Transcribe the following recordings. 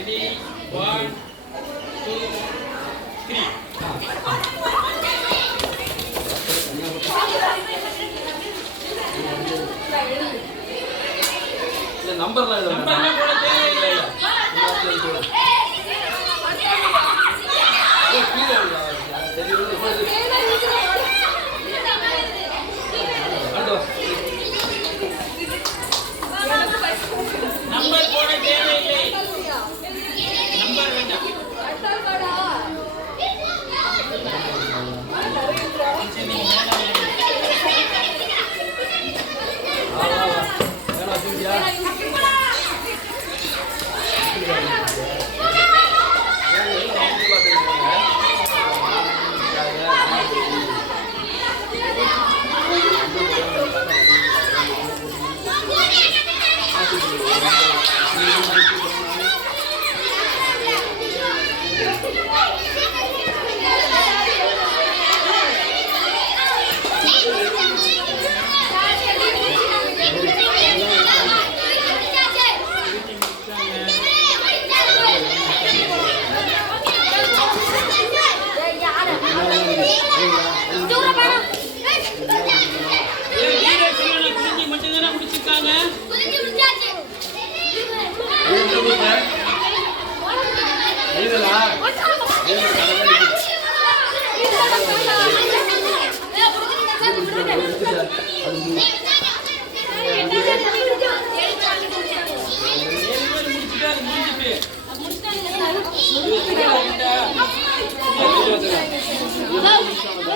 Ready 1 2 3 இந்த நம்பர்லாம் எழுத நம்பர்லாம் போட தேவையில்லை. நம்பர் போட தேவையில்லை. நம்பர் வேண்டாம்.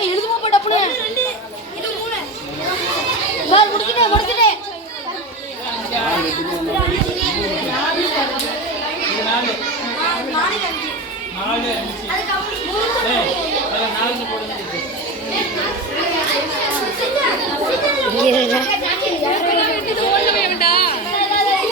எழுதுமா போட்டப்பனே இது 3 பார் முடிச்சிட்டே முடிச்சிட்டே 4 5 4 போடுங்க.